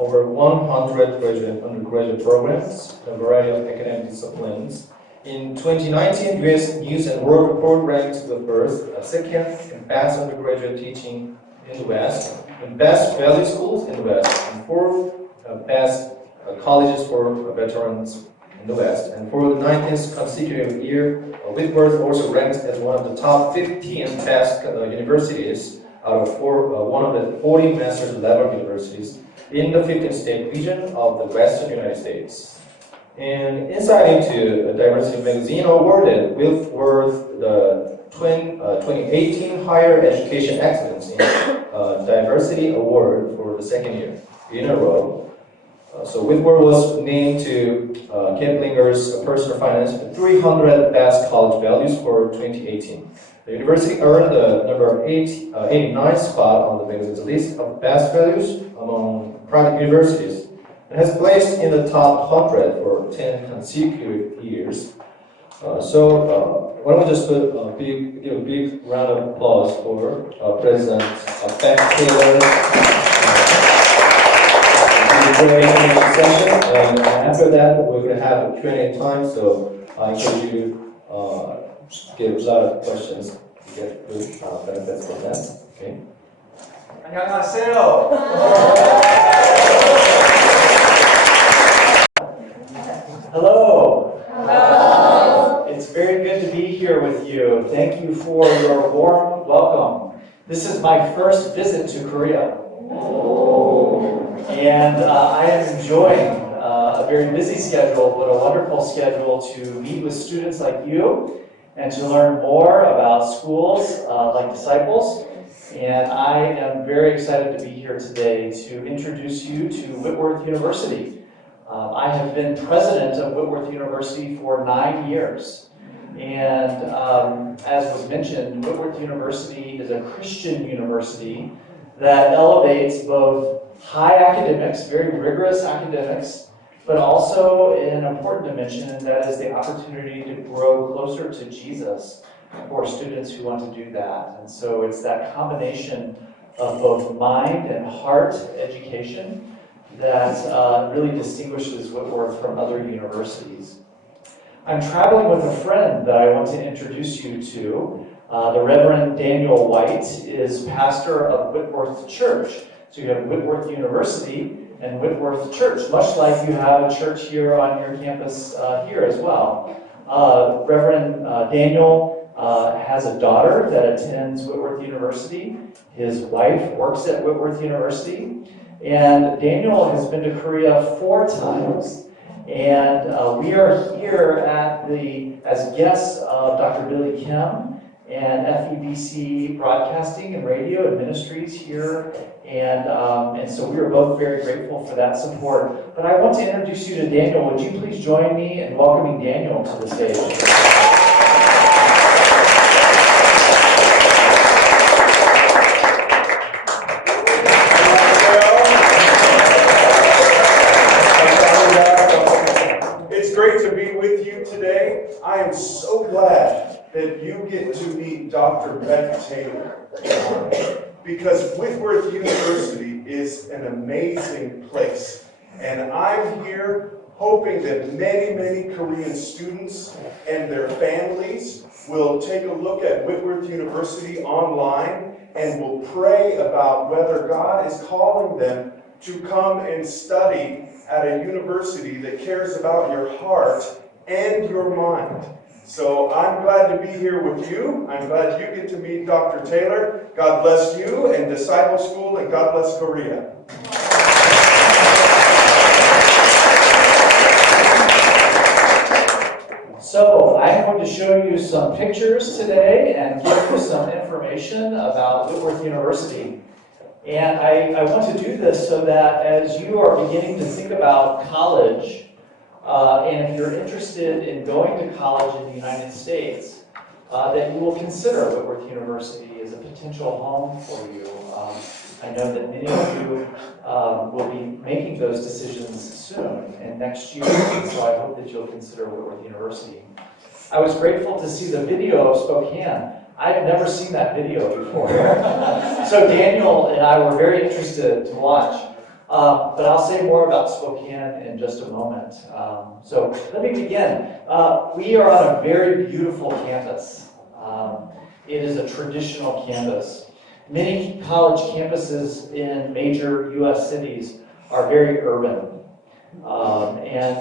Over 100 graduate and undergraduate programs, a variety of academic disciplines. In 2019, U.S. News and World Report ranked the first, second, and best undergraduate teaching in the West, and best value schools in the West, and fourth, best colleges for veterans in the West. And for the 19th consecutive year, Whitworth also ranked as one of the top 15 best universities out of 140 master's level universities in the 15th state region of the Western United States. And Insight into Diversity magazine awarded Whitworth the 2018 Higher Education Excellence in Diversity Award for the second year in a row. So Whitworth was named to Kiplinger's Personal Finance 300 Best College Values for 2018. The university earned the number 89 spot on the magazine's list of best values among private universities and has placed in the top 100 for 10 consecutive years. Why don't we just give a big round of applause for President Beck Taylor. Session, and after that we're going to have a Q&A time, so I encourage you to give a lot of questions to get good benefits from that. Okay. 안녕하세요. Hello. Hello. It's very good to be here with you. Thank you for your warm welcome. This is my first visit to Korea. And I am enjoying a very busy schedule, but a wonderful schedule to meet with students like you and to learn more about schools like Disciples. And I am very excited to be here today to introduce you to Whitworth University. I have been president of Whitworth University for 9 years. And as was mentioned, Whitworth University is a Christian university that elevates both high academics, very rigorous academics, but also an important dimension, and that is the opportunity to grow closer to Jesus for students who want to do that. And so it's that combination of both mind and heart education that really distinguishes Whitworth from other universities. I'm traveling with a friend that I want to introduce you to. The Reverend Daniel White is pastor of Whitworth Church. So you have Whitworth University and Whitworth Church, much like you have a church here on your campus here as well. Reverend Daniel has a daughter that attends Whitworth University. His wife works at Whitworth University. And Daniel has been to Korea 4 times. And we are here as guests of Dr. Billy Kim and FEBC Broadcasting and Radio and Ministries here. And so we are both very grateful for that support. But I want to introduce you to Daniel. Would you please join me in welcoming Daniel to the stage? I am so glad that you get to meet Dr. Beth Taylor, because Whitworth University is an amazing place. And I'm here hoping that many, many Korean students and their families will take a look at Whitworth University online and will pray about whether God is calling them to come and study at a university that cares about your heart and your mind. So I'm glad to be here with you. I'm glad you get to meet Dr. Taylor. God bless you and Disciple School, and God bless Korea. So I'm going to show you some pictures today and give you some information about Whitworth University. And I want to do this so that as you are beginning to think about college, and if you're interested in going to college in the United States, that you will consider Whitworth University as a potential home for you. I know that many of you will be making those decisions soon and next year, so I hope that you'll consider Whitworth University. I was grateful to see the video of Spokane. I have never seen that video before. So Daniel and I were very interested to watch. But I'll say more about Spokane in just a moment. So let me begin. We are on a very beautiful campus. It is a traditional campus. Many college campuses in major U.S. cities are very urban. And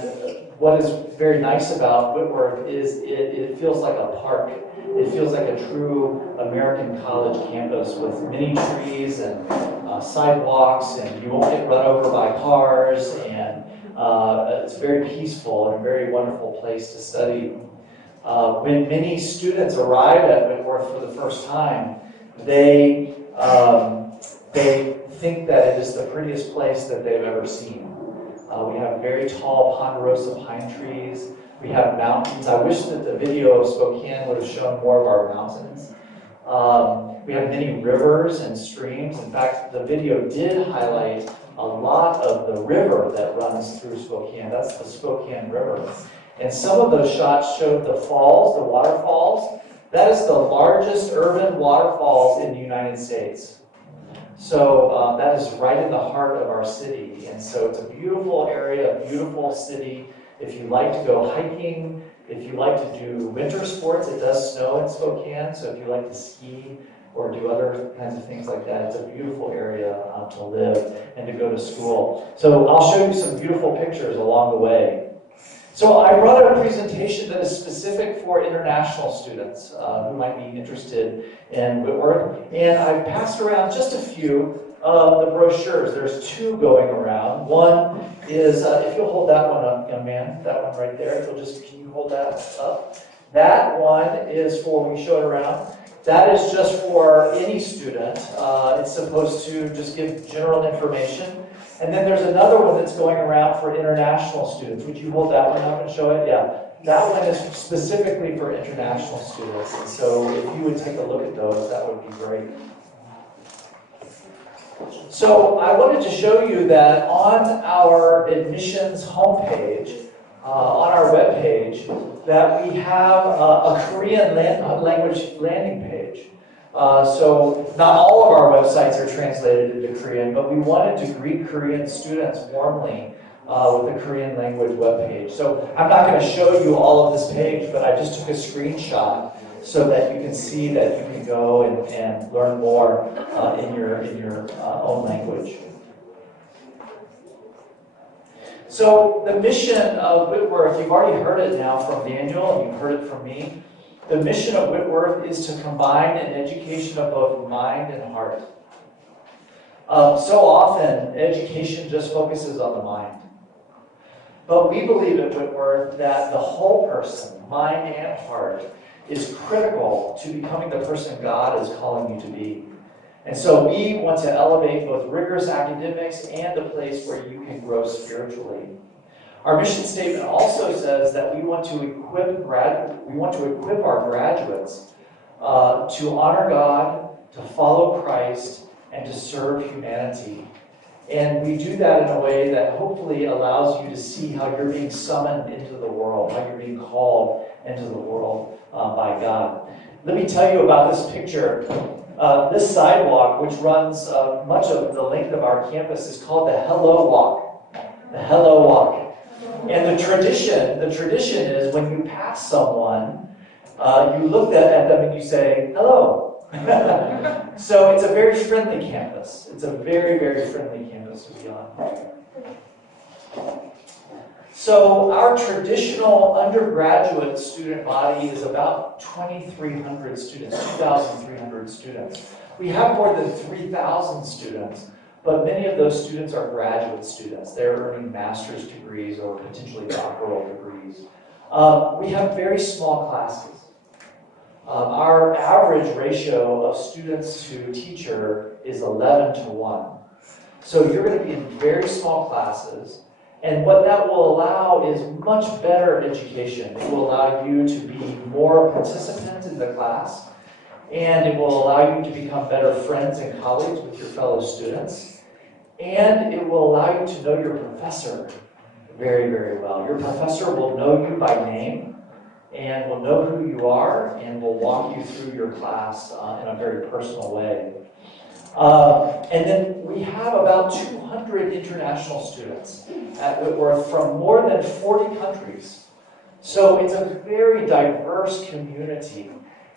what is very nice about Whitworth is it feels like a park. It feels like a true American college campus with many trees and sidewalks, and you won't get run over by cars, and it's very peaceful and a very wonderful place to study. When many students arrive at Whitworth for the first time, they think that it is the prettiest place that they've ever seen. We have very tall ponderosa pine trees. We have mountains. I wish that the video of Spokane would have shown more of our mountains. We have many rivers and streams. In fact, the video did highlight a lot of the river that runs through Spokane. That's the Spokane River. And some of those shots showed the falls, the waterfalls. That is the largest urban waterfalls in the United States. So that is right in the heart of our city. And so it's a beautiful area, a beautiful city. If you like to go hiking, if you like to do winter sports, it does snow in Spokane. So if you like to ski or do other kinds of things like that, it's a beautiful area to live and to go to school. So I'll show you some beautiful pictures along the way. So I brought a presentation that is specific for international students who might be interested in Whitworth. And I've passed around just a few of the brochures. There's 2 going around. One is, if you'll hold that one up, young man, that one right there. If you'll just, can you hold that up? That one is for, when we show it around, that is just for any student. It's supposed to just give general information. And then there's another one that's going around for international students. Would you hold that one up and show it? Yeah. That one is specifically for international students. And so if you would take a look at those, that would be great. So I wanted to show you that on our admissions homepage, on our webpage, that we have a Korean language landing page. So not all of our websites are translated into Korean, but we wanted to greet Korean students warmly with the Korean language webpage. So I'm not going to show you all of this page, but I just took a screenshot so that you can see that you can go and learn more in your own language. So the mission of Whitworth, you've already heard it now from Daniel, and you've heard it from me. The mission of Whitworth is to combine an education of both mind and heart. So often, education just focuses on the mind. But we believe at Whitworth that the whole person, mind and heart, is critical to becoming the person God is calling you to be. And so we want to elevate both rigorous academics and a place where you can grow spiritually. Our mission statement also says that we want to equip our graduates to honor God, to follow Christ, and to serve humanity. And we do that in a way that hopefully allows you to see how you're being summoned into the world, how you're being called into the world by God. Let me tell you about this picture. This sidewalk, which runs much of the length of our campus, is called the Hello Walk. The Hello Walk. And the tradition is when you pass someone, you look at them and you say, hello. So it's a very friendly campus. It's a very, very friendly campus to be on. So our traditional undergraduate student body is about 2,300 students, 2,300 students. We have more than 3,000 students, but many of those students are graduate students. They're earning master's degrees or potentially doctoral degrees. We have very small classes. Our average ratio of students to teacher is 11 to 1. So you're going to be in very small classes, and what that will allow is much better education. It will allow you to be more participant in the class, and it will allow you to become better friends and colleagues with your fellow students, and it will allow you to know your professor very, very well. Your professor will know you by name, and will know who you are, and will walk you through your class in a very personal way. And then we have about 200 international students at Whitworth from more than 40 countries. So it's a very diverse community.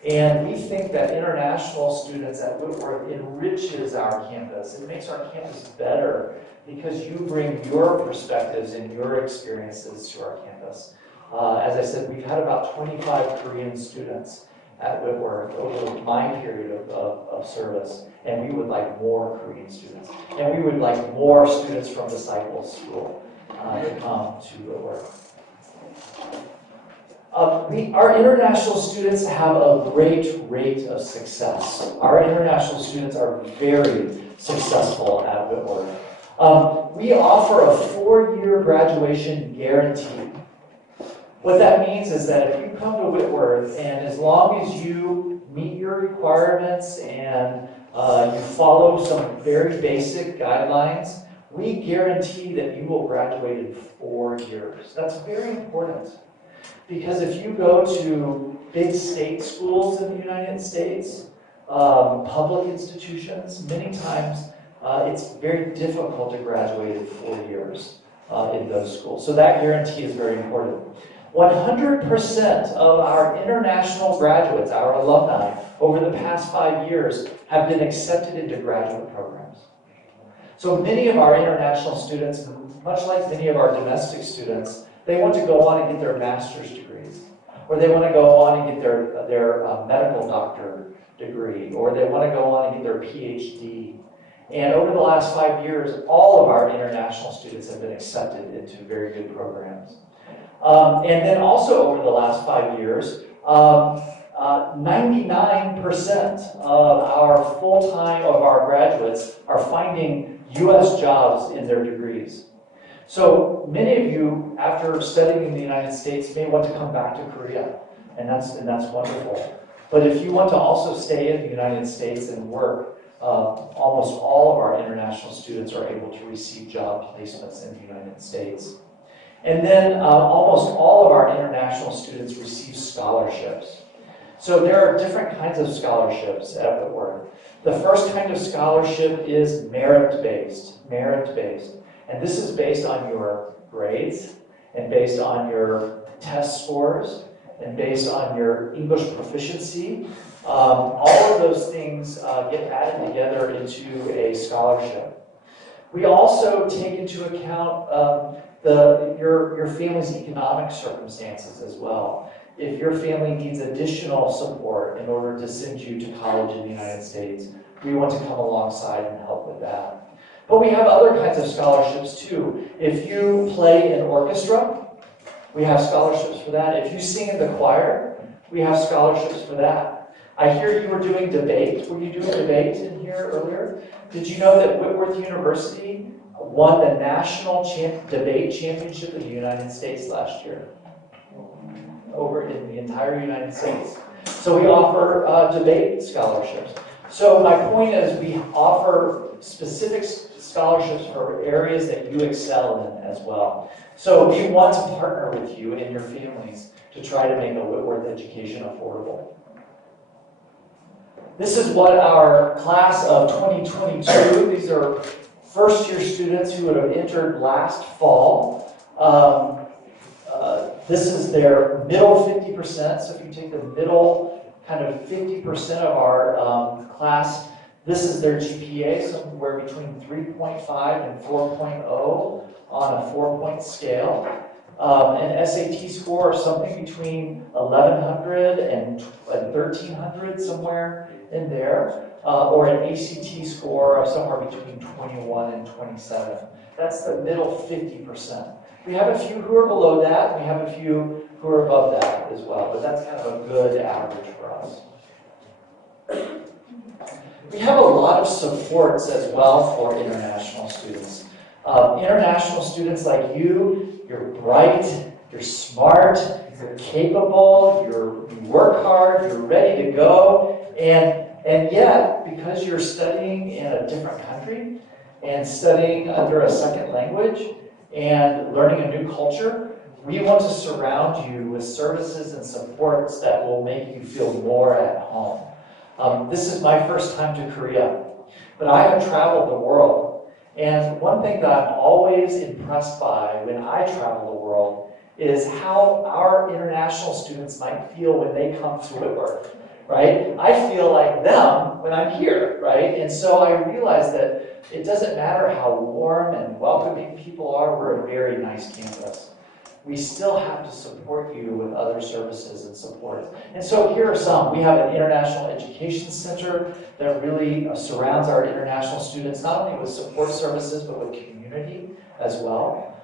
And we think that international students at Whitworth enriches our campus. It makes our campus better because you bring your perspectives and your experiences to our campus. As I said, we've had about 25 Korean students at Whitworth over my period of service, and we would like more Korean students. And we would like more students from Disciples School to come to Whitworth. Our international students have a great rate of success. Our international students are very successful at Whitworth. We offer a 4-year graduation guarantee. What that means is that if you come to Whitworth, and as long as you meet your requirements and you follow some very basic guidelines, we guarantee that you will graduate in 4 years. That's very important. Because if you go to big state schools in the United States, public institutions, many times it's very difficult to graduate in 4 years in those schools. So that guarantee is very important. 100% of our international graduates, our alumni, over the past 5 years have been accepted into graduate programs. So many of our international students, much like many of our domestic students, they want to go on and get their master's degrees, or they want to go on and get their medical doctor degree, or they want to go on and get their PhD. And over the last 5 years, all of our international students have been accepted into very good programs. And then also over the last 5 years, 99% of our full-time of our graduates are finding U.S. jobs in their degrees. So many of you, after studying in the United States, may want to come back to Korea, and that's wonderful. But if you want to also stay in the United States and work, almost all of our international students are able to receive job placements in the United States. And then almost all of our international students receive scholarships. So there are different kinds of scholarships at Whitworth. The first kind of scholarship is merit-based. And this is based on your grades, and based on your test scores, and based on your English proficiency. All of those things get added together into a scholarship. We also take into account your family's economic circumstances as well. If your family needs additional support in order to send you to college in the United States, we want to come alongside and help with that. But we have other kinds of scholarships too. If you play in orchestra, we have scholarships for that. If you sing in the choir, we have scholarships for that. I hear you were doing debate. Were you doing debate in here earlier? Did you know that Whitworth University won the National Debate Championship in the United States last year? Over in the entire United States. So we offer debate scholarships. So my point is we offer specific scholarships for areas that you excel in as well. So we want to partner with you and your families to try to make a Whitworth education affordable. This is what our class of 2022, these are first-year students who would have entered last fall. This is their middle 50%, so if you take the middle kind of 50% of our class, this is their GPA, somewhere between 3.5 and 4.0 on a 4-point scale. An SAT score something between 1,100 and 1,300, somewhere in there, or an ACT score of somewhere between 21 and 27. That's the middle 50%. We have a few who are below that, we have a few who are above that as well, but that's kind of a good average for us. We have a lot of supports as well for international students. International students like you're bright, you're smart, you're capable, you work hard, you're ready to go, and yet, because you're studying in a different country and studying under a second language and learning a new culture, we want to surround you with services and supports that will make you feel more at home. This is my first time to Korea, but I have traveled the world. And one thing that I'm always impressed by when I travel the world is how our international students might feel when they come to Whitworth, right? I feel like them when I'm here, right? And so I realize that it doesn't matter how warm and welcoming people are, we're a very nice campus. We still have to support you with other services and support. And so here are some. We have an international education center that really surrounds our international students, not only with support services, but with community as well.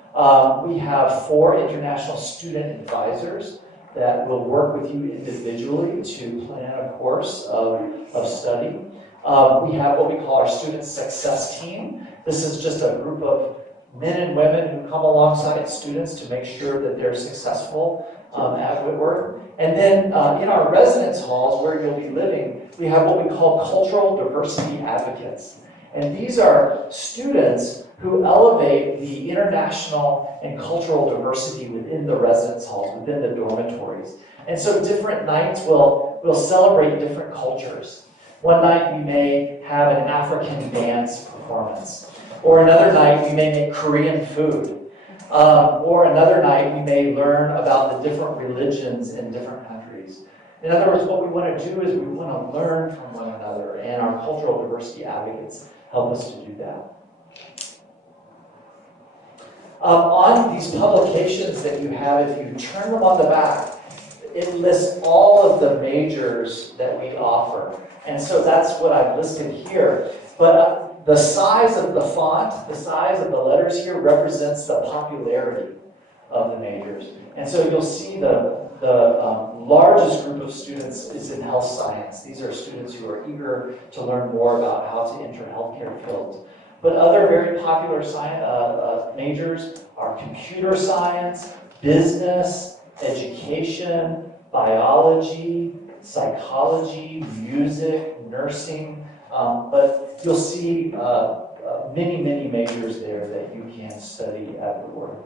We have 4 international student advisors that will work with you individually to plan a course of study. We have what we call our student success team. This is just a group of men and women who come alongside students to make sure that they're successful at Whitworth. And then in our residence halls where you'll be living, we have what we call cultural diversity advocates. And these are students who elevate the international and cultural diversity within the residence halls, within the dormitories. And so different nights will celebrate different cultures. One night we may have an African dance performance. Or another night, we may make Korean food. Or another night, we may learn about the different religions in different countries. In other words, what we want to do is we want to learn from one another, and our cultural diversity advocates help us to do that. On these publications that you have, if you turn them on the back, it lists all of the majors that we offer. And so that's what I've listed here. But the size of the font, the size of the letters here represents the popularity of the majors. And so you'll see the largest group of students is in health science. These are students who are eager to learn more about how to enter healthcare fields. But other very popular majors are computer science, business, education, biology, psychology, music, nursing. But you'll see many, many majors there that you can study at Whitworth.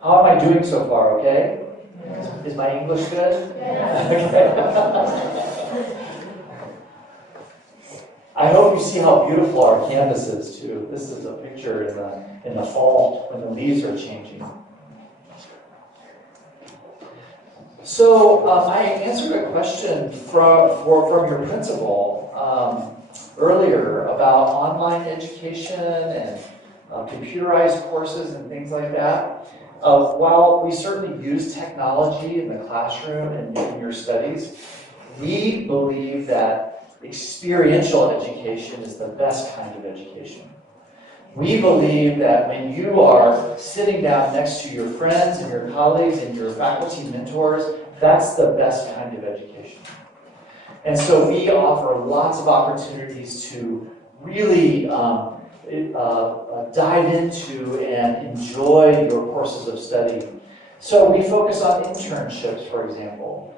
How am I doing so far, okay? Is my English good? Okay. I hope you see how beautiful our campus is too. This is a picture in the fall when the leaves are changing. So I answered a question from your principal earlier about online education and computerized courses and things like that. While we certainly use technology in the classroom and in your studies, we believe that experiential education is the best kind of education. We believe that when you are sitting down next to your friends and your colleagues and your faculty mentors, that's the best kind of education. And so we offer lots of opportunities to really dive into and enjoy your courses of study. So we focus on internships, for example.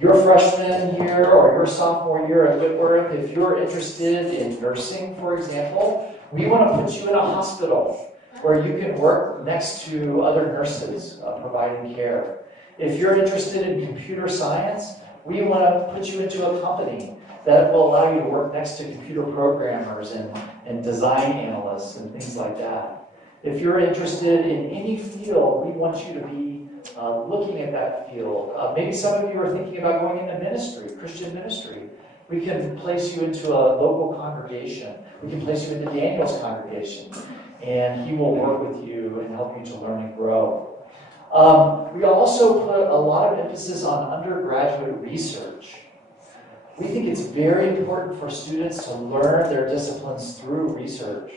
Your freshman year or your sophomore year at Whitworth, if you're interested in nursing, for example, we want to put you in a hospital where you can work next to other nurses providing care. If you're interested in computer science, we want to put you into a company that will allow you to work next to computer programmers and design analysts and things like that. If you're interested in any field, we want you to be looking at that field. Maybe some of you are thinking about going into ministry, Christian ministry. We can place you into a local congregation. We can place you into Daniel's congregation, and he will work with you and help you to learn and grow. We also put a lot of emphasis on undergraduate research. We think it's very important for students to learn their disciplines through research.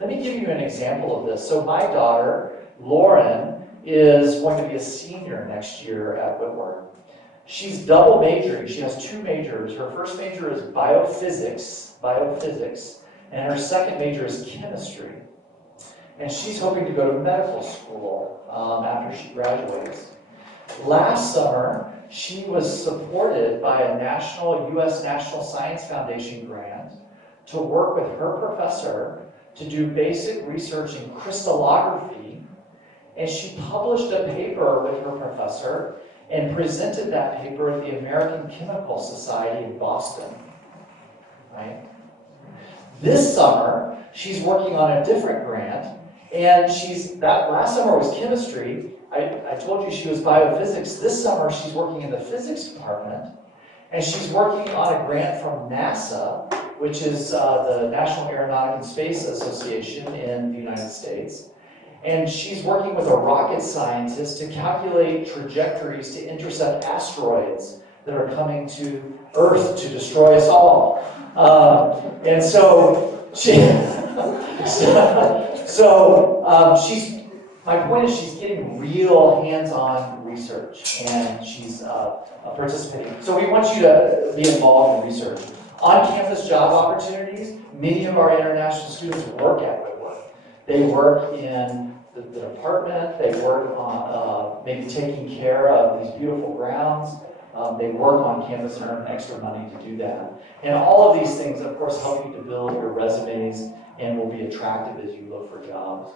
Let me give you an example of this. So my daughter, Lauren, is going to be a senior next year at Whitworth. She's double majoring. She has two majors. Her first major is biophysics, and her second major is chemistry. And she's hoping to go to medical school after she graduates. Last summer, she was supported by a U.S. National Science Foundation grant to work with her professor to do basic research in crystallography. And she published a paper with her professor and presented that paper at the American Chemical Society in Boston. Right? This summer, she's working on a different grant, and that last summer was chemistry. I told you she was biophysics. This summer, she's working in the physics department, and she's working on a grant from NASA, which is the National Aeronautic and Space Association in the United States. And she's working with a rocket scientist to calculate trajectories to intercept asteroids that are coming to Earth to destroy us all. And so my point is she's getting real hands-on research, and she's participating. So we want you to be involved in research. On-campus job opportunities, many of our international students work at Whitworth. They work in the department, they work on maybe taking care of these beautiful grounds. They work on campus and earn extra money to do that. And all of these things, of course, help you to build your resumes and will be attractive as you look for jobs.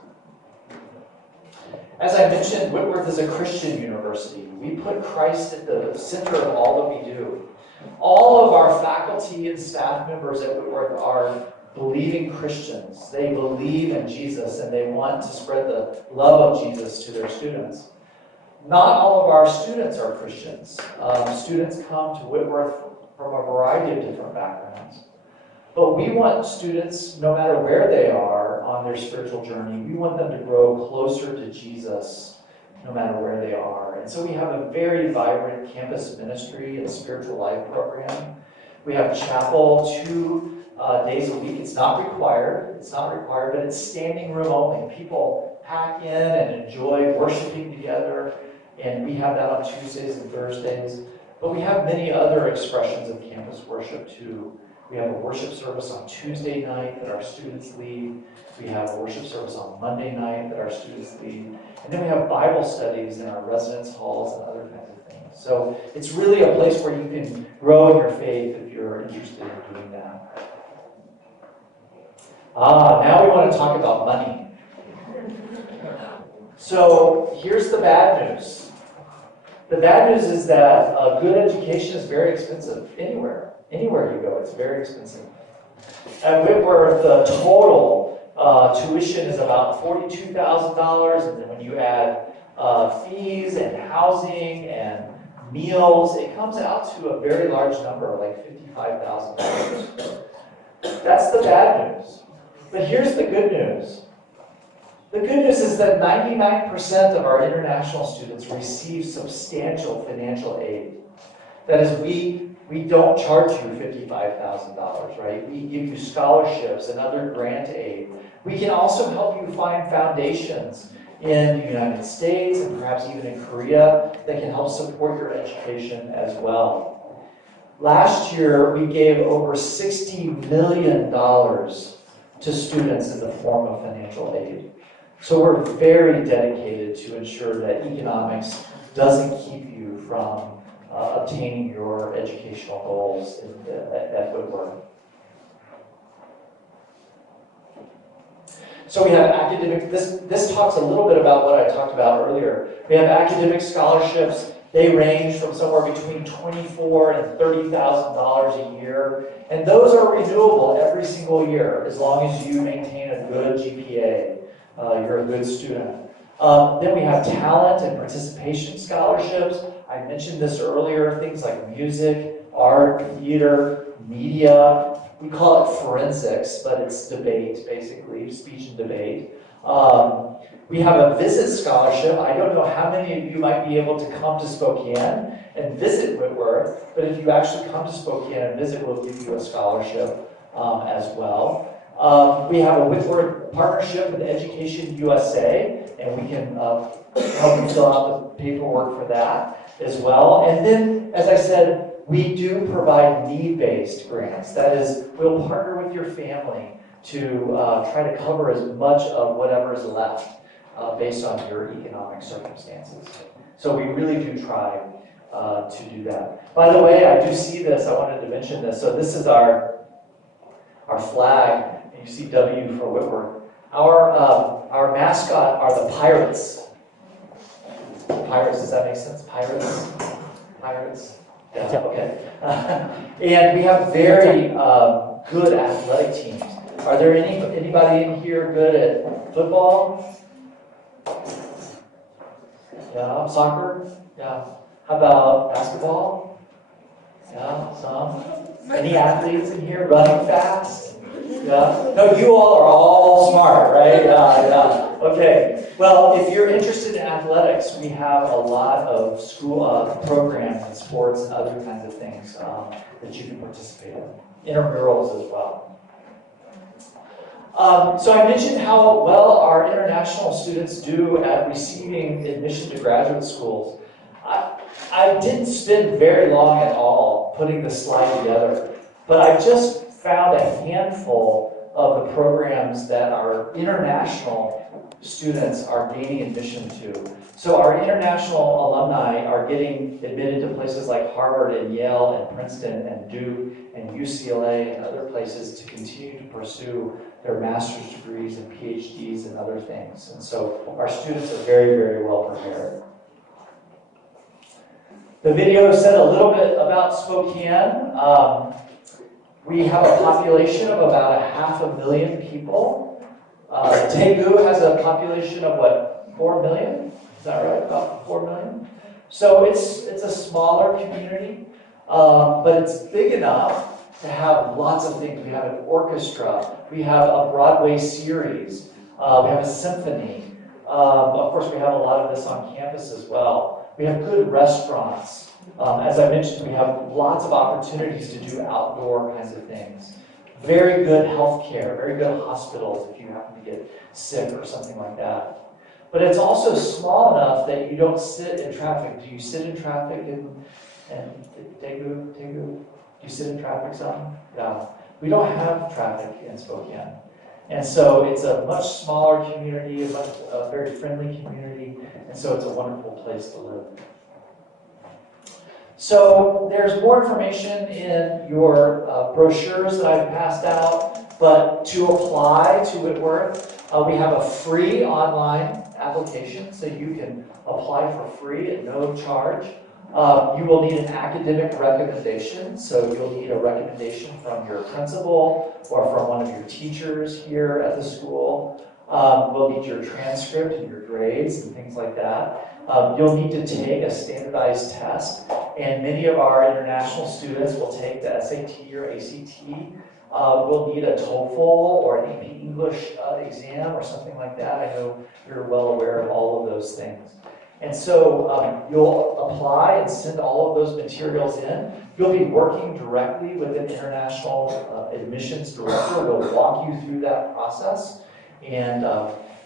As I mentioned, Whitworth is a Christian university. We put Christ at the center of all that we do. All of our faculty and staff members at Whitworth are believing Christians. They believe in Jesus and they want to spread the love of Jesus to their students. Not all of our students are Christians. Students come to Whitworth from a variety of different backgrounds. But we want students, no matter where they are on their spiritual journey, we want them to grow closer to Jesus no matter where they are. And so we have a very vibrant campus ministry and spiritual life program. We have chapel 2 days a week. It's not required, but it's standing room only. People pack in and enjoy worshiping together, and we have that on Tuesdays and Thursdays. But we have many other expressions of campus worship too. We have a worship service on Tuesday night that our students lead. We have a worship service on Monday night that our students lead. And then we have Bible studies in our residence halls and other kinds of things. So it's really a place where you can grow in your faith if you're interested in doing that. Now we want to talk about money. So here's the bad news. The bad news is that a good education is very expensive anywhere. Anywhere you go, it's very expensive. At Whitworth, the total tuition is about $42,000, and then when you add fees and housing and meals, it comes out to a very large number, like $55,000. That's the bad news. But here's the good news. The good news is that 99% of our international students receive substantial financial aid. That is, we don't charge you $55,000, right? We give you scholarships and other grant aid. We can also help you find foundations in the United States and perhaps even in Korea that can help support your education as well. Last year, we gave over $60 million to students in the form of financial aid. So we're very dedicated to ensure that economics doesn't keep you from obtaining your educational goals at Whitworth. So we have academic, this talks a little bit about what I talked about earlier. We have academic scholarships. They range from somewhere between $24,000 and $30,000 a year. And those are renewable every single year as long as you maintain a good GPA. You're a good student. Then we have talent and participation scholarships. I mentioned this earlier, things like music, art, theater, media. We call it forensics, but it's debate, basically, speech and debate. We have a visit scholarship. I don't know how many of you might be able to come to Spokane and visit Whitworth, but if you actually come to Spokane and visit, we'll give you a scholarship as well. We have a Whitworth partnership with Education USA, and we can help you fill out the paperwork for that as well. And then, as I said, we do provide need-based grants. That is, we'll partner with your family to try to cover as much of whatever is left based on your economic circumstances. So we really do try to do that. By the way, I do see this. I wanted to mention this. So this is our flag. You see W for Whitworth. Our mascot are the pirates. Pirates, does that make sense? Pirates? Pirates? Yeah, okay. And we have very good athletic teams. Are there anybody in here good at football? Yeah, soccer? Yeah. How about basketball? Yeah, some. Any athletes in here running fast? Yeah. No, you all are all smart, right? Yeah. Okay. Well, if you're interested in athletics, we have a lot of school programs and sports and other kinds of things that you can participate in. Intramurals as well. So I mentioned how well our international students do at receiving admission to graduate schools. I didn't spend very long at all putting this slide together, but I just found a handful of the programs that our international students are gaining admission to. So our international alumni are getting admitted to places like Harvard and Yale and Princeton and Duke and UCLA and other places to continue to pursue their master's degrees and PhDs and other things. And so our students are very, very well prepared. The video said a little bit about Spokane. We have a population of about 500,000 people. Daegu has a population of what, 4 million? Is that right? About 4 million? So it's a smaller community, but it's big enough to have lots of things. We have an orchestra. We have a Broadway series. We have a symphony. Of course, we have a lot of this on campus as well. We have good restaurants. As I mentioned, we have lots of opportunities to do outdoor kinds of things. Very good health care, very good hospitals if you happen to get sick or something like that. But it's also small enough that you don't sit in traffic. Do you sit in traffic in Daegu? Do you sit in traffic some? Yeah. We don't have traffic in Spokane. And so it's a much smaller community, a very friendly community, and so it's a wonderful place to live. So there's more information in your brochures that I've passed out, but to apply to Whitworth, we have a free online application, so you can apply for free at no charge. You will need an academic recommendation, so you'll need a recommendation from your principal or from one of your teachers here at the school. We'll need your transcript and your grades and things like that. You'll need to take a standardized test, and many of our international students will take the SAT or ACT. We'll need a TOEFL or an AP English exam or something like that. I know you're well aware of all of those things. And so you'll apply and send all of those materials in. You'll be working directly with an international admissions director. We'll walk you through that process. And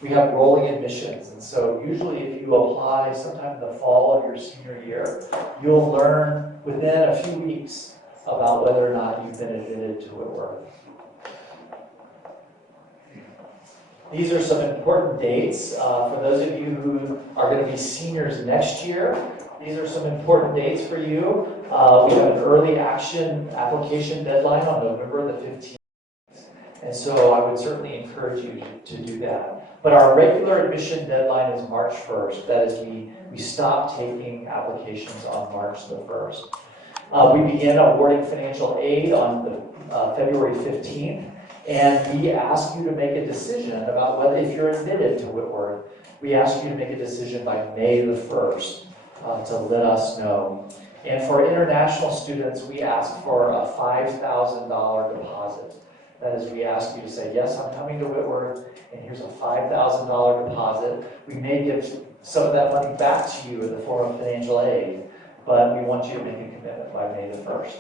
we have rolling admissions. And so usually if you apply sometime in the fall of your senior year, you'll learn within a few weeks about whether or not you've been admitted to Whitworth. These are some important dates for those of you who are going to be seniors next year. These are some important dates for you. We have an early action application deadline on November the 15th. And so I would certainly encourage you to do that. But our regular admission deadline is March 1st. That is, we stop taking applications on March the 1st. We begin awarding financial aid on February 15th. And we ask you to make a decision about whether, if you're admitted to Whitworth, we ask you to make a decision by May the 1st to let us know. And for international students, we ask for a $5,000 deposit. That is, we ask you to say, yes, I'm coming to Whitworth, and here's a $5,000 deposit. We may give some of that money back to you in the form of financial aid, but we want you to make a commitment by May the 1st.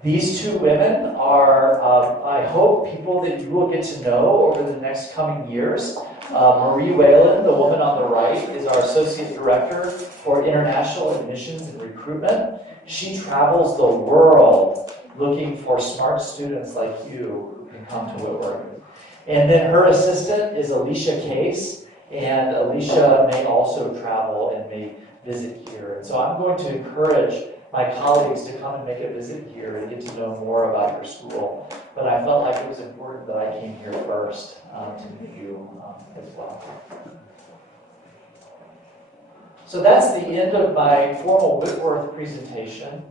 These two women are, I hope, people that you will get to know over the next coming years. Marie Whalen, the woman on the right, is our Associate Director for International Admissions and Recruitment. She travels the world looking for smart students like you who can come to Whitworth. And then her assistant is Alicia Case, and Alicia may also travel and may visit here. And so I'm going to encourage my colleagues to come and make a visit here and get to know more about your school. But I felt like it was important that I came here first to meet you as well. So that's the end of my formal Whitworth presentation.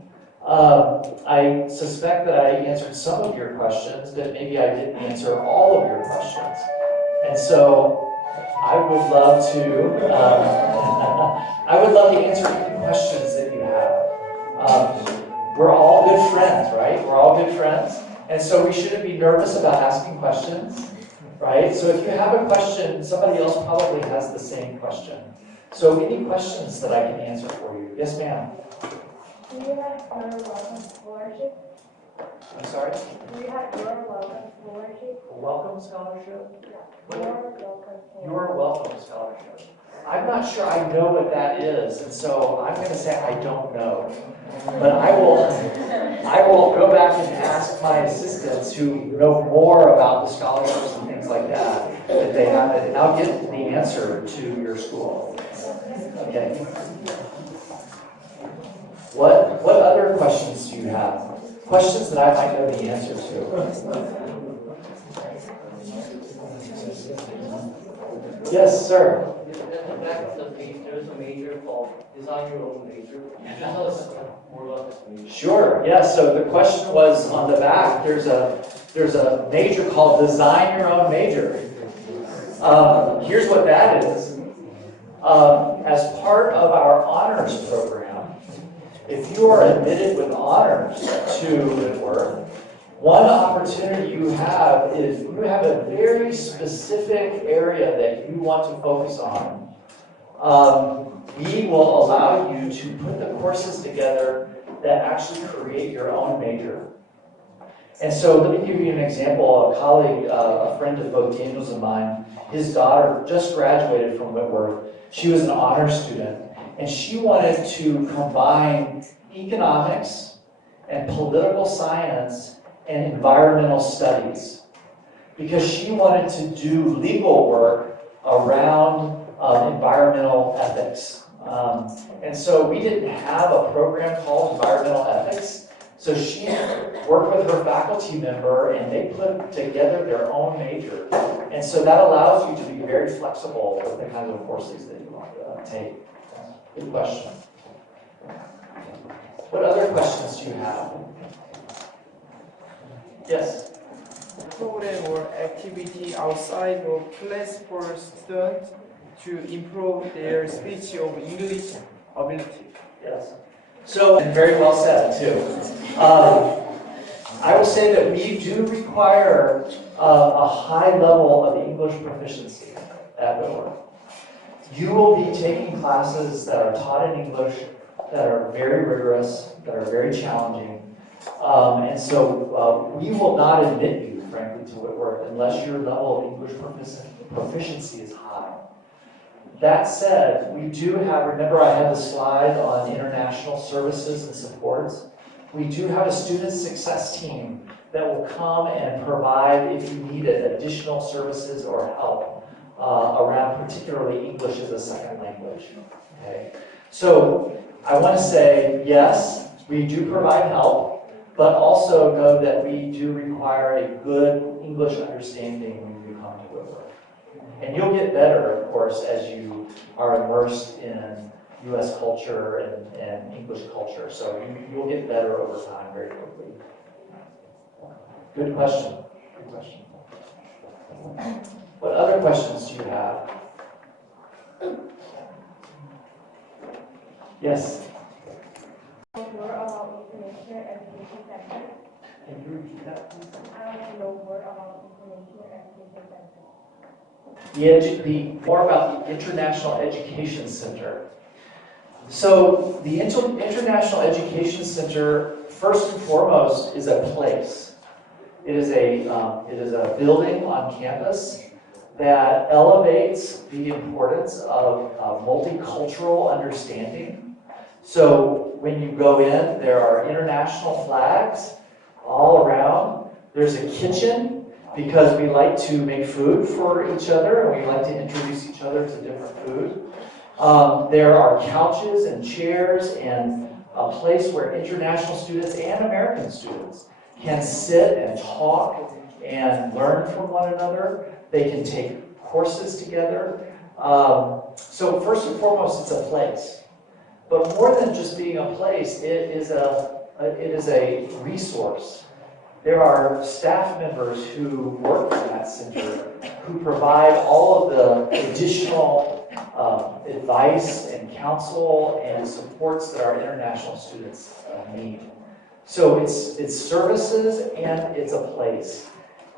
I suspect that I answered some of your questions, but maybe I didn't answer all of your questions. And so I would love to answer any questions that you have. We're all good friends, right? We're all good friends. And so we shouldn't be nervous about asking questions, right? So if you have a question, somebody else probably has the same question. So any questions that I can answer for you? Yes, ma'am. Do you have your welcome scholarship? I'm sorry? Do you have your welcome scholarship? A welcome scholarship? Your welcome scholarship. Your welcome scholarship. I'm not sure I know what that is, and so I'm going to say I don't know. But I will go back and ask my assistants who know more about the scholarships and things like that, if they have it, and I'll get the answer to your school. Okay. What other questions do you have? Questions that I might know the answer to. Yes, sir. At the back of the page, there's a major called Design Your Own Major. Can you tell us more about this major? Sure, yes. So the question was on the back, there's a major called Design Your Own Major. Here's what that is. As part of our honors program, if you are admitted with honors to Whitworth, one opportunity you have is you have a very specific area that you want to focus on. We will allow you to put the courses together that actually create your own major. And so let me give you an example. A colleague, a friend of both Daniel's and mine, his daughter just graduated from Whitworth. She was an honor student, and she wanted to combine economics and political science and environmental studies, because she wanted to do legal work around environmental ethics. And so we didn't have a program called environmental ethics, so she worked with her faculty member and they put together their own major. And so that allows you to be very flexible with the kinds of courses that you want to take. Good question. What other questions do you have? Yes? Program or activity outside of class for students to improve their speech of English ability. Yes. So, and very well said, too. I will say that we do require a high level of English proficiency at Whitworth. You will be taking classes that are taught in English, that are very rigorous, that are very challenging. And so we will not admit you, frankly, to Whitworth unless your level of English proficiency is high. That said, we do have, remember I had the slide on international services and supports. We do have a student success team that will come and provide, if you need it, additional services or help around particularly English as a second language. Okay? So I want to say, yes, we do provide help, but also know that we do require a good English understanding when you come to Whitworth. And you'll get better, of course, as you are immersed in U.S. culture and English culture. So you'll get better over time very quickly. Good question. Good question. What other questions do you have? Yes? More about International Education Center. Can you repeat that, please? I want to know more about International Education Center. More about the International Education Center. So the International Education Center, first and foremost, is a place. It is a building on campus that elevates the importance of multicultural understanding. So when you go in, there are international flags all around. There's a kitchen, because we like to make food for each other and we like to introduce each other to different food. There are couches and chairs and a place where international students and American students can sit and talk and learn from one another. They can take courses together. So first and foremost, it's a place. But more than just being a place, it is a resource. There are staff members who work in that center who provide all of the additional advice and counsel and supports that our international students need. So it's services and it's a place.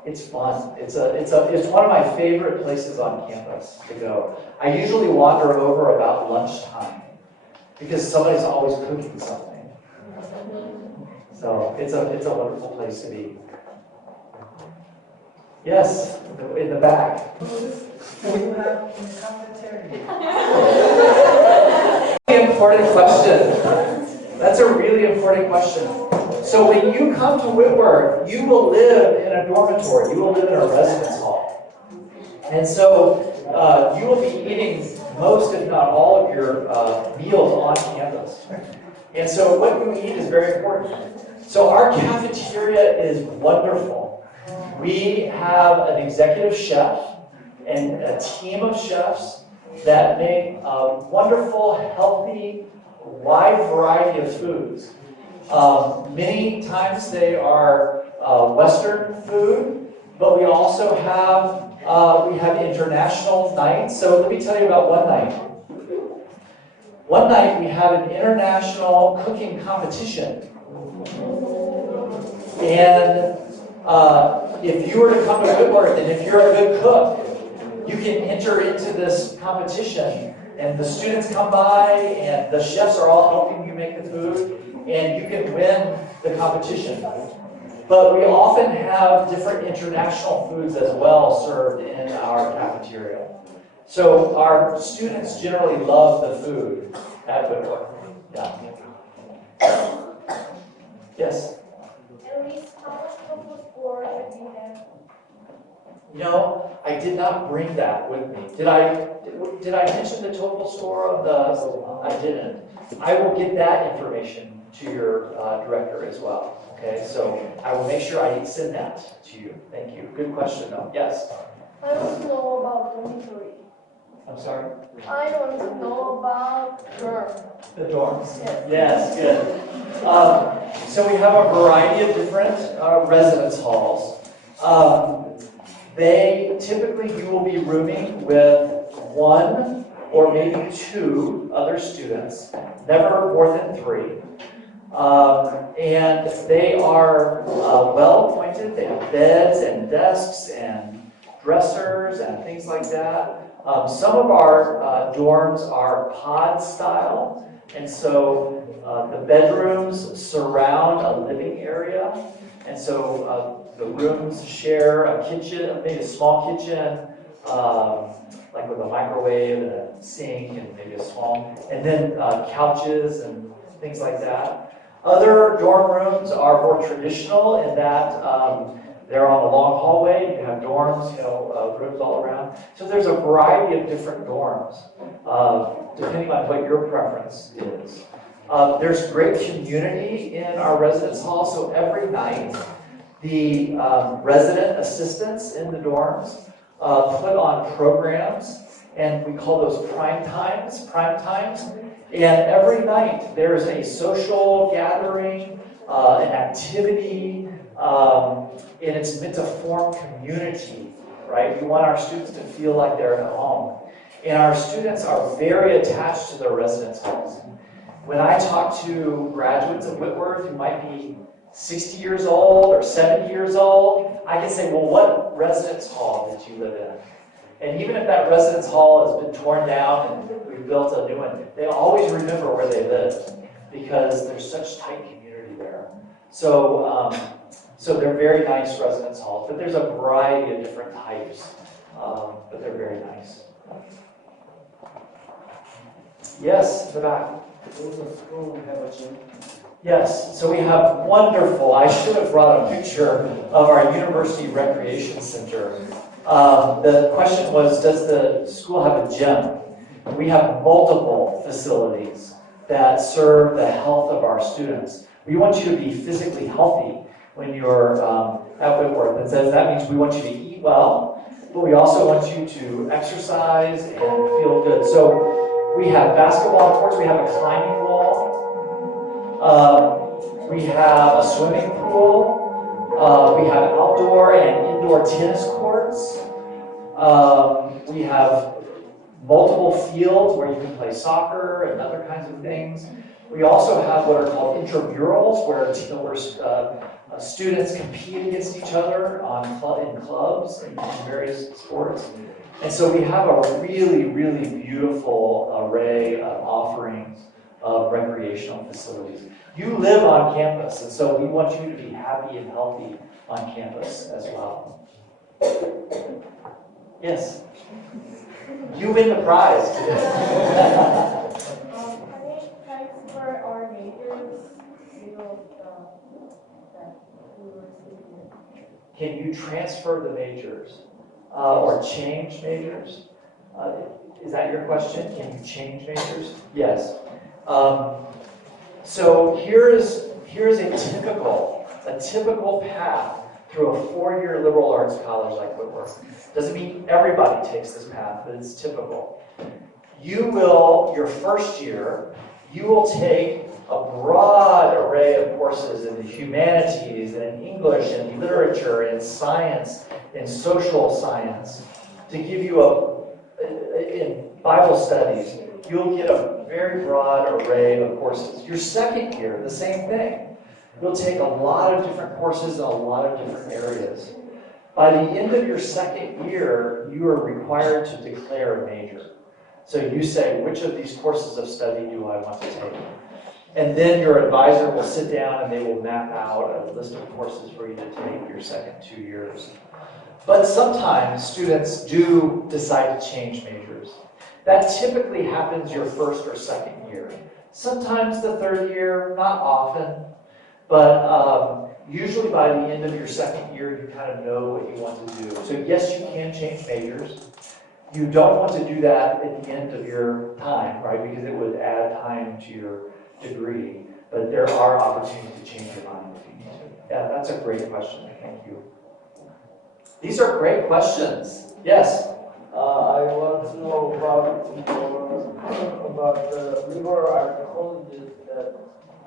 It's fun. It's one of my favorite places on campus to go. I usually wander over about lunchtime because somebody's always cooking something. So it's a wonderful place to be. Yes, in the back. You have in cafeteria. Important question. That's a really important question. So when you come to Whitworth, you will live in a dormitory. You will live in a residence hall. And so you will be eating most, if not all, of your meals on campus. And so what you eat is very important. So our cafeteria is wonderful. We have an executive chef and a team of chefs that make wonderful, healthy, wide variety of foods. Many times they are Western food, but we also have international nights. So let me tell you about one night. One night we have an international cooking competition. And if you were to come to Whitworth and if you're a good cook, you can enter into this competition. And the students come by and the chefs are all helping you make the food and you can win the competition. But we often have different international foods as well served in our cafeteria. So our students generally love the food at Whitworth. Yeah. Yes? At least how much total score should we have? No, I did not bring that with me. Did I mention the total score of the? I didn't. I will get that information to your director as well. Okay, so I will make sure I send that to you. Thank you. Good question, though. Yes. I want to know about dormitory. I'm sorry. I want to know about dorm. The dorms. Yes. Yes, good. So we have a variety of different residence halls. They typically you will be rooming with one or maybe two other students, never more than three. And they are well appointed. They have beds and desks and dressers and things like that. Some of our dorms are pod style, and so the bedrooms surround a living area, and so the rooms share a kitchen, maybe a small kitchen, like with a microwave and a sink and maybe a small, and then couches and things like that. Other dorm rooms are more traditional in that they're on a long hallway. You have dorms, rooms all around. So there's a variety of different dorms, depending on what your preference is. There's great community in our residence hall. So every night, the resident assistants in the dorms put on programs, and we call those prime times. And every night there's a social gathering, an activity, and it's meant to form community, right? We want our students to feel like they're at home. And our students are very attached to their residence halls. When I talk to graduates of Whitworth who might be 60 years old or 70 years old, I can say, well, what residence hall did you live in? And even if that residence hall has been torn down and we've built a new one, they always remember where they lived because there's such tight community there. So, so they're very nice residence halls, but there's a variety of different types, but they're very nice. Yes, in the back. Does the school have a gym? Yes, so we have wonderful, I should have brought a picture of our University Recreation Center. The question was, does the school have a gym? We have multiple facilities that serve the health of our students. We want you to be physically healthy when you're at Whitworth. And so that means we want you to eat well, but we also want you to exercise and feel good. So we have basketball courts, we have a climbing wall, we have a swimming pool, we have outdoor and indoor tennis courts. We have multiple fields where you can play soccer and other kinds of things. We also have what are called intramurals, where students compete against each other in clubs and in various sports. And so we have a really, really beautiful array of offerings of recreational facilities. You live on campus, and so we want you to be happy and healthy on campus as well. Yes? You win the prize today. Can we transfer our majors to that we were studying? Can you transfer the majors or change majors? Is that your question? Can you change majors? Yes. So here's a typical path through a 4-year liberal arts college like Whitworth. Doesn't mean everybody takes this path, but it's typical. Your first year, you will take a broad array of courses in the humanities, and in English, and literature, and science, and social science, to give you in Bible studies, you'll get a very broad array of courses. Your second year, the same thing. You'll take a lot of different courses in a lot of different areas. By the end of your second year, you are required to declare a major. So you say, which of these courses of study do I want to take? And then your advisor will sit down and they will map out a list of courses for you to take your second 2 years. But sometimes students do decide to change majors. That typically happens your first or second year. Sometimes the third year, not often, but usually by the end of your second year, you kind of know what you want to do. So yes, you can change majors. You don't want to do that at the end of your time, right? Because it would add time to your degree. But there are opportunities to change your mind if you need to. Yeah, that's a great question. Thank you. These are great questions. Yes? I want to know about the liberal arts colleges. That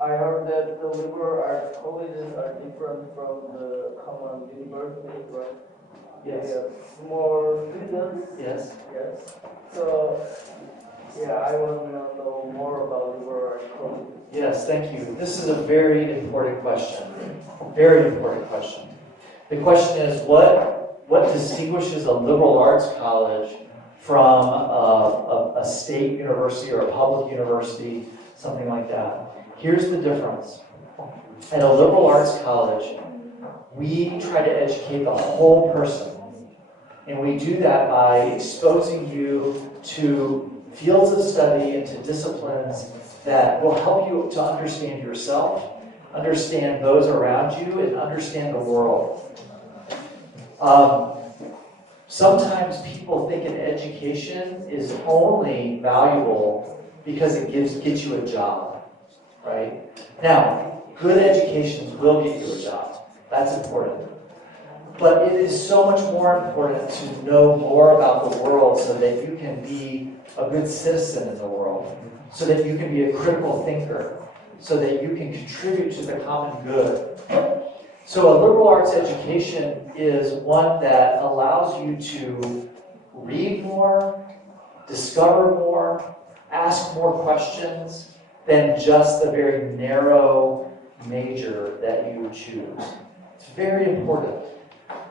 I heard that the liberal arts colleges are different from the common universities, right? Yes. They have more students. Yes. Yes. So, yeah, I want to know more about liberal arts colleges. Yes, thank you. This is a very important question. Very important question. The question is, what distinguishes a liberal arts college from a state university or a public university, something like that? Here's the difference. At a liberal arts college, we try to educate the whole person. And we do that by exposing you to fields of study and to disciplines that will help you to understand yourself, understand those around you, and understand the world. Sometimes people think an education is only valuable because it gets you a job, right? Now, good educations will get you a job. That's important. But it is so much more important to know more about the world so that you can be a good citizen in the world, so that you can be a critical thinker, so that you can contribute to the common good. So a liberal arts education is one that allows you to read more, discover more, ask more questions than just the very narrow major that you choose. It's very important.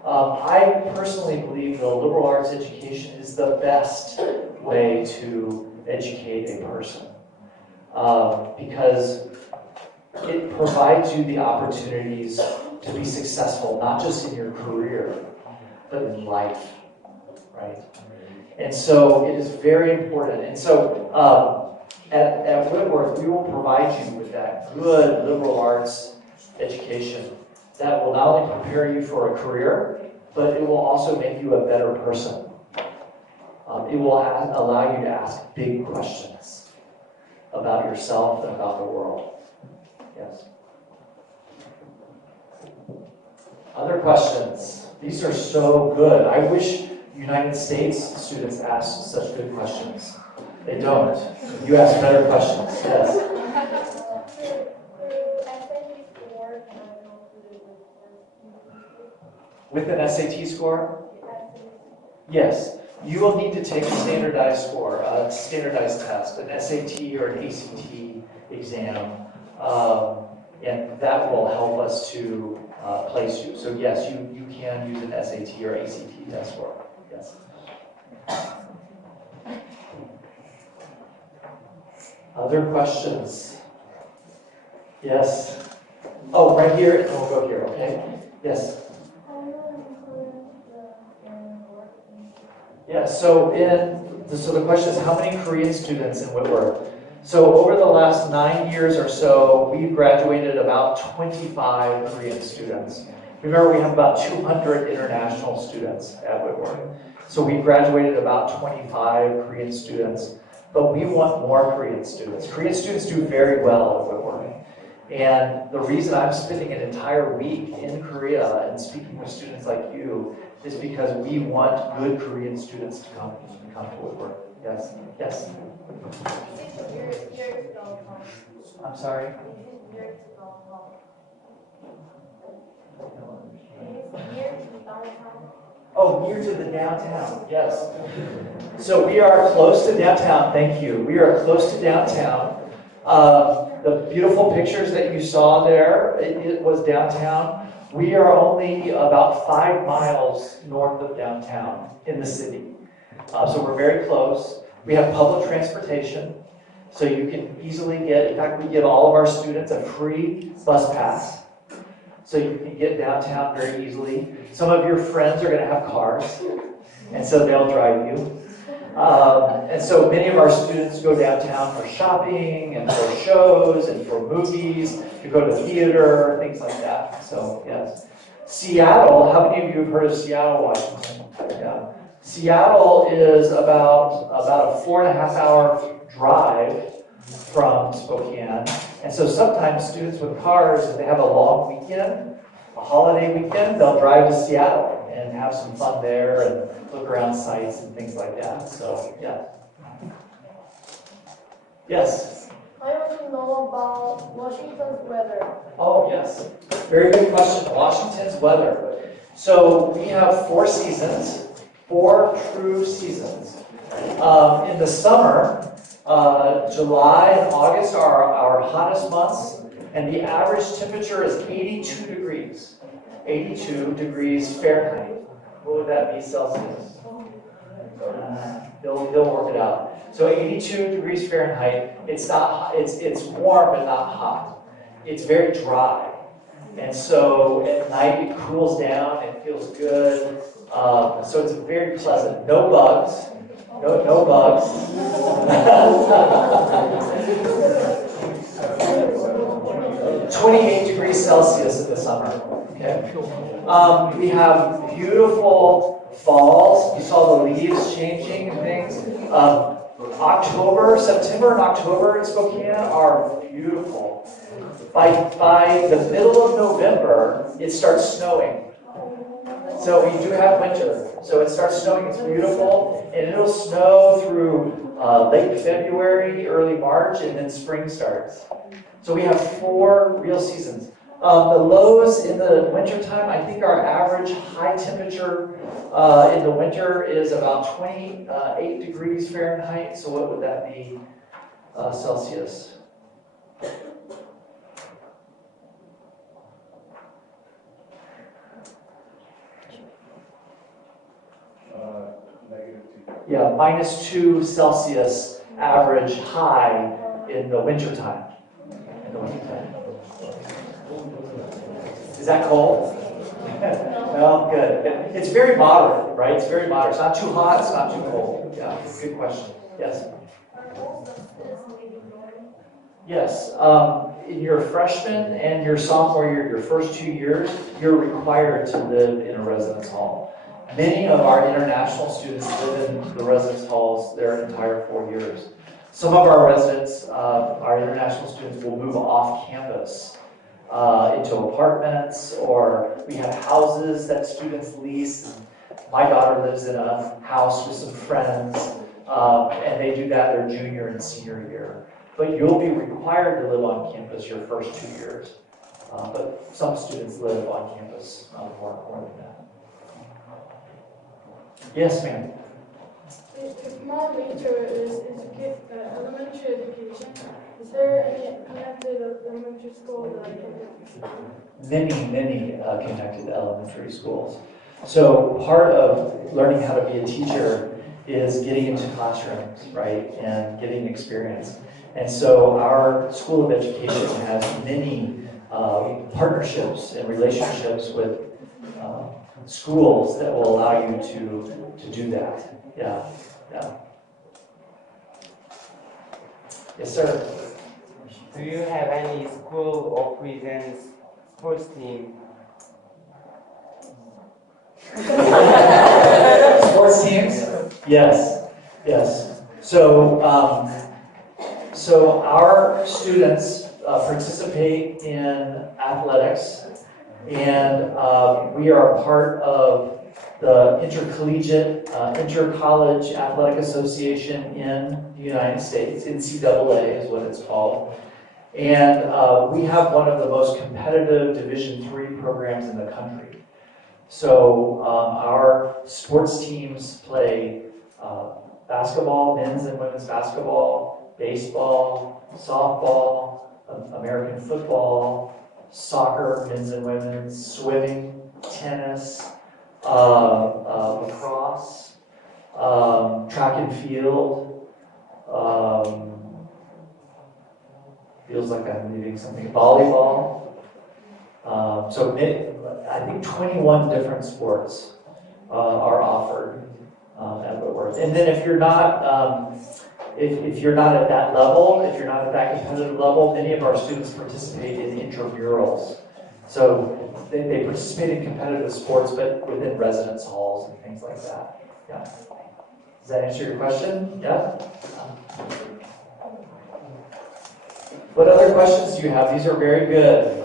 I personally believe the liberal arts education is the best way to educate a person because it provides you the opportunities to be successful, not just in your career, but in life, right? And so it is very important. And so at Whitworth, we will provide you with that good liberal arts education that will not only prepare you for a career, but it will also make you a better person. It will allow you to ask big questions about yourself and about the world. Yes. Other questions? These are so good. I wish United States students asked such good questions. They don't. You ask better questions. Yes. With an SAT score? Yes. You will need to take a standardized score, a standardized test, an SAT or an ACT exam, and that will help us to place you. So yes, you can use an SAT or ACT test score. Yes. Other questions? Yes. Oh, right here, and we'll go here, okay? Yes. Yeah, so the question is, how many Korean students in Whitworth? So over the last 9 years or so, we've graduated about 25 Korean students. Remember, we have about 200 international students at Whitworth. So we graduated about 25 Korean students, but we want more Korean students. Korean students do very well at Whitworth. And the reason I'm spending an entire week in Korea and speaking with students like you is because we want good Korean students to come to Whitworth. Yes? Yes? I'm sorry? Oh, near to the downtown, yes. So we are close to downtown, thank you. We are close to downtown. The beautiful pictures that you saw there, it was downtown. We are only about 5 miles north of downtown in the city. So we're very close. We have public transportation, so you can easily get, in fact, we give all of our students a free bus pass. So you can get downtown very easily. Some of your friends are going to have cars, and so they'll drive you. And so many of our students go downtown for shopping and for shows and for movies, to go to theater, things like that. So, yes. Seattle, how many of you have heard of Seattle, Washington? Yeah. Seattle is about a 4.5-hour drive from Spokane. And so sometimes students with cars, if they have a long weekend, a holiday weekend, they'll drive to Seattle and have some fun there and look around sites and things like that. So, yeah. Yes? I want to know about Washington's weather. Oh, yes. Very good question. Washington's weather. So we have 4 seasons, 4 true seasons. In the summer, July and August are our hottest months, and the average temperature is 82 degrees. 82 degrees Fahrenheit. What would that be Celsius? They'll work it out. So 82 degrees Fahrenheit. It's not hot. It's warm but not hot. It's very dry, and so at night it cools down. It feels good. So it's very pleasant. No bugs. No bugs. 28 degrees Celsius in the summer. Okay. We have beautiful falls. You saw the leaves changing and things. September and October in Spokane are beautiful. By the middle of November, it starts snowing. So we do have winter. So it starts snowing. It's beautiful, and it'll snow through late February, early March, and then spring starts. So we have 4 real seasons. The lows in the wintertime, I think our average high temperature in the winter is about 28 degrees Fahrenheit. So what would that be Celsius? Yeah, -2 Celsius average high in the wintertime. Is that cold? Well, good. It's very moderate, right? It's very moderate. It's not too hot, it's not too cold. Yeah, good question. Yes? Yes. In your freshman and your sophomore year, your first 2 years, you're required to live in a residence hall. Many of our international students live in the residence halls their entire 4 years. Some of our residents, our international students, will move off campus into apartments, or we have houses that students lease. My daughter lives in a house with some friends, and they do that their junior and senior year. But you'll be required to live on campus your first 2 years. But some students live on campus more than that. Yes, ma'am. If my major is elementary education, is there any connected elementary school that I can do? Many connected elementary schools. So part of learning how to be a teacher is getting into classrooms, right, and getting experience. And so our School of Education has many partnerships and relationships with schools that will allow you to do that. Yeah. Yes, sir. Do you have any school or presents sports team? Sports teams? Yes. So our students participate in athletics, and we are a part of the Intercollegiate, Inter-College Athletic Association in the United States. NCAA is what it's called. And we have one of the most competitive Division III programs in the country. So our sports teams play basketball, men's and women's basketball, baseball, softball, American football, soccer, men's and women's, swimming, tennis, lacrosse, track and field. Feels like I'm leaving something. Volleyball. So I think 21 different sports are offered at Whitworth. And then if you're not, if you're not at that level, if you're not at that competitive level, many of our students participate in intramurals. So they participate in competitive sports, but within residence halls and things like that. Yeah. Does that answer your question? Yeah? What other questions do you have? These are very good.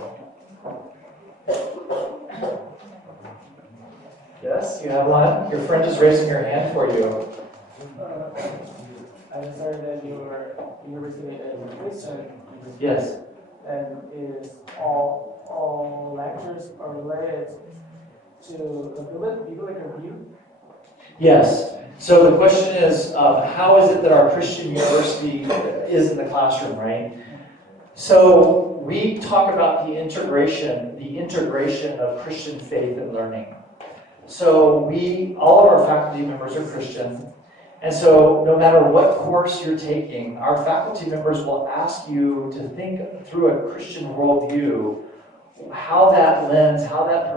Yes, you have one? Your friend is raising your hand for you. I heard that your university is Christian. Yes. And is all lectures are related to the biblical view? Yes. So the question is, how is it that our Christian university is in the classroom, right? So we talk about the integration of Christian faith and learning. So all of our faculty members are Christian. And so no matter what course you're taking, our faculty members will ask you to think through a Christian worldview, how that lens, how that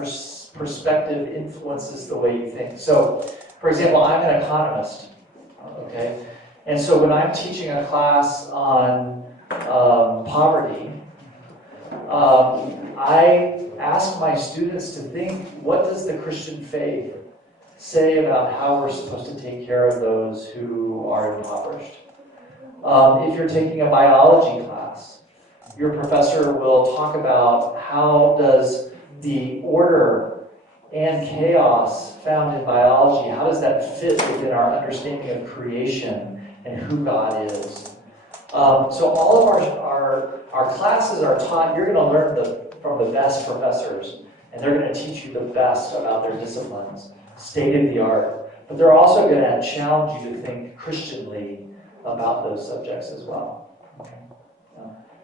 perspective influences the way you think. So, for example, I'm an economist, okay? And so when I'm teaching a class on poverty, I ask my students to think, what does the Christian faith say about how we're supposed to take care of those who are impoverished? If you're taking a biology class, your professor will talk about how does the order and chaos found in biology, how does that fit within our understanding of creation and who God is? So all of our classes are taught, you're going to learn from the best professors, and they're going to teach you the best about their disciplines, state of the art. But they're also going to challenge you to think Christianly about those subjects as well.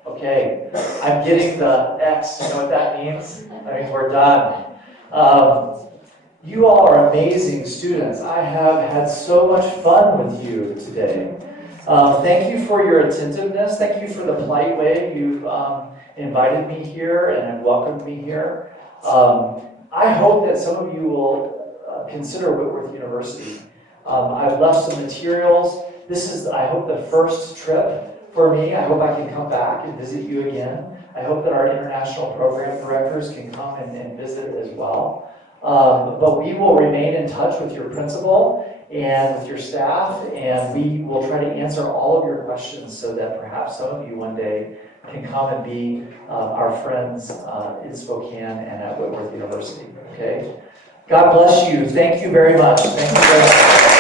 Okay, I'm getting the X. You know what that means? I mean, we're done. You all are amazing students. I have had so much fun with you today. Thank you for your attentiveness. Thank you for the polite way you've invited me here and welcomed me here. I hope that some of you will consider Whitworth University. I've left some materials. This is, I hope, the first trip for me. I hope I can come back and visit you again. I hope that our international program directors can come and visit as well. But we will remain in touch with your principal and with your staff, and we will try to answer all of your questions so that perhaps some of you one day can come and be our friends in Spokane and at Whitworth University. Okay? God bless you. Thank you very much. Thank you very much.